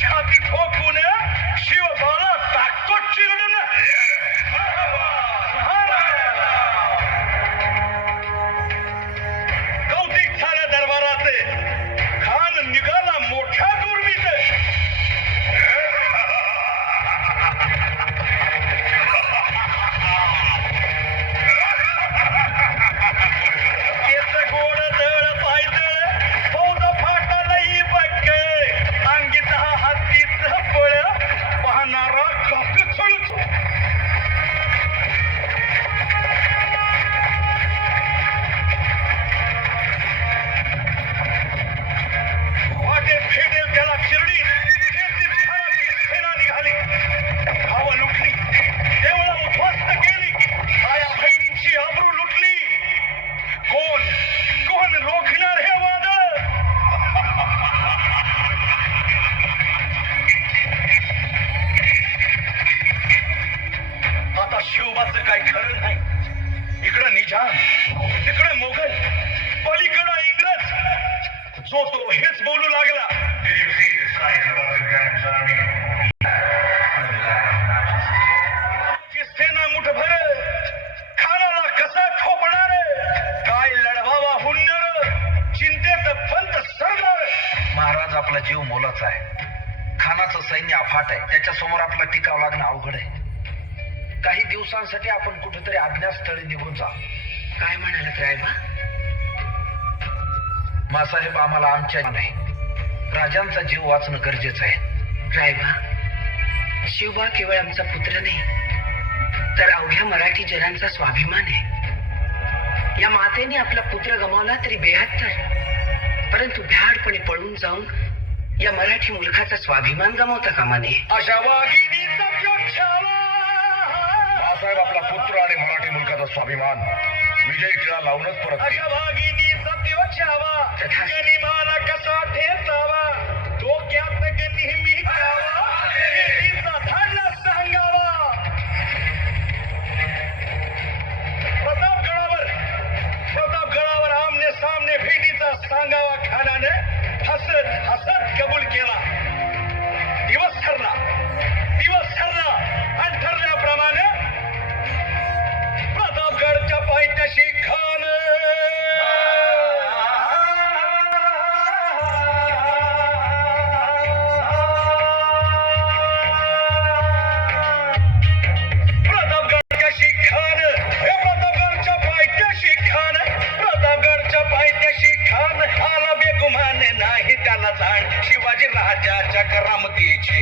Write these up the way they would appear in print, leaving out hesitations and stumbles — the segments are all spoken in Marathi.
छाती ठोकून शिवबाला टाकतो चिरडून. कौतिक झालं दरबाराचे. खान निघाला मोठ्या दुर्मीत. गोड दळ पायदळ फौज फाटालही बक्क. अंगीत हा हत्तीच पळ पाहणारा काक चळतो. वाटे फेडेल त्याला शिर्डी. सेना निघाली. हवा लुटली. देवळा उद्ध्वस्त केली. आया बहिणींची आबरू लुटली. कोण रोखणार हे वादळ. आता शिवबाचं काय खरं नाही. इकडं निजाम, तिकडं मोगल, पलीकडं इंग्रज. जो तो हेच बोलू लागला. सेना मुठभर खानाला कसा ठोपणार. काय लढवावा हुन्नर. चिंतेत पंत सरदार. महाराज आपला जीव मोलाचा आहे. खानाचं सैन्य अफाट आहे. त्याच्यासमोर आपला टिकाव लागणं अवघड आहे. काही दिवसांसाठी आपण कुठेतरी अज्ञातस्थळी निघून जा. काय म्हणालात रायबा? मासाहेब आम्हाला आमच्या नाही, राजांचा जीव वाचणं गरजेचं आहे. रायबा, शिवबा केवळ आमचा पुत्र नाही तर अवघ्या मराठी जनांचा स्वाभिमान आहे. या मातेने आपला पुत्र गमावला तरी 72, परंतु भ्याडपणे पळून जाऊन या मराठी मुलखाचा स्वाभिमान गमावता कामा नये. अशा वाघिणीचा प्योच्छावा. मासाहेब आपला पुत्र आणि मराठी मुलकाचा स्वाभिमान विजयी टिळा लावूनच परत. अशा वाघिणीचा प्योच्छावा. गनिमाला कसा ठेचावा. डोक्यात नेहमी करावा. शेतीचा धाडला सांगावा. प्रतापगडावर आमने सामने भेटीचा सांगावा. खानाने हसत हसत कबूल केला. दिवस ठरला आणि ठरल्याप्रमाणे प्रतापगडच्या पायथ्याशी खान आला बेगुमाने नाही त्याला जाण. शिवाजी राजाच्या करामतीची.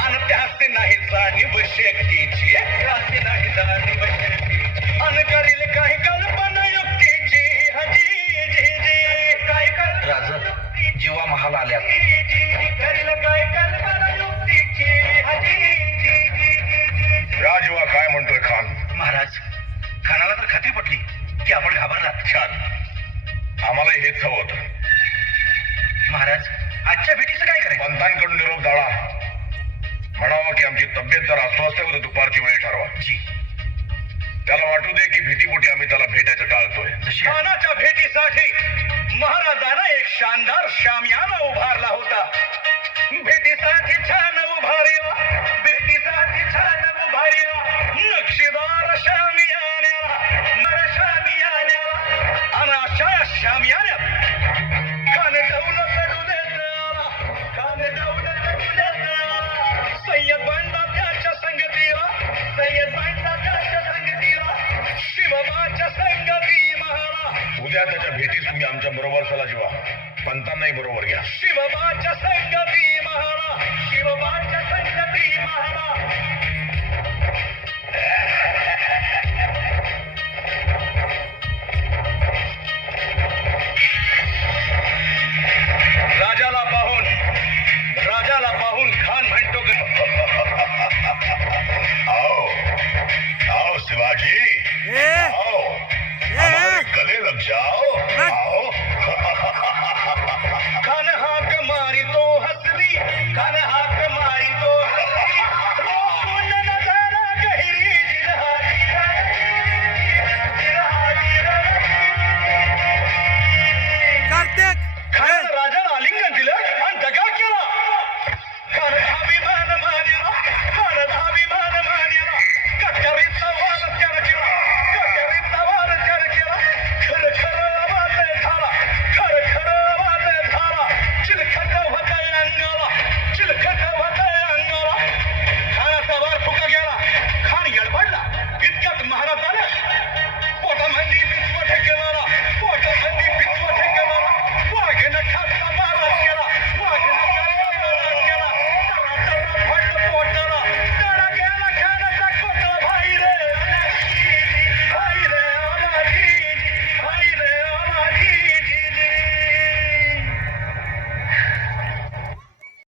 आणि त्याचे नाही जाणीव शक्तीची. आणि करील काही कल्पना युक्तीची. राजा जीवा महाल आल्यात. करील काही कल्पना युक्तीची. राजवा काय म्हणतोय खान? महाराज, खानाला तर खात्री पटली की आपण घाबरला. छान, आम्हाला हेच हवं होतं. महाराज, आजच्या भेटीचं काय करायचं? पंतांकडून निरोप दाळा. म्हणावं की आमची तब्येत जरा अस्वस्थ होतं. दुपारची वेळ ठरवा. जी. त्याला वाटू दे की भीतीपोटी आम्ही त्याला भेटायचं टाळतोय. खानाच्या भेटीसाठी महाराजांना एक शानदार शामियाना उभारला होता. भेटीसाठी छान उभारला. नक्षीदार शामियान्याला. आणि अशा शामियान्यात खान दौलत सय्यद बांधा त्याच्या संगतीला. शिवबाच्या संगती महाला. उद्या त्याच्या भेटीस तुम्ही आमच्या बरोबर चला. जीवा पंतांनाही बरोबर घ्या. शिवबाच्या संगती महाला.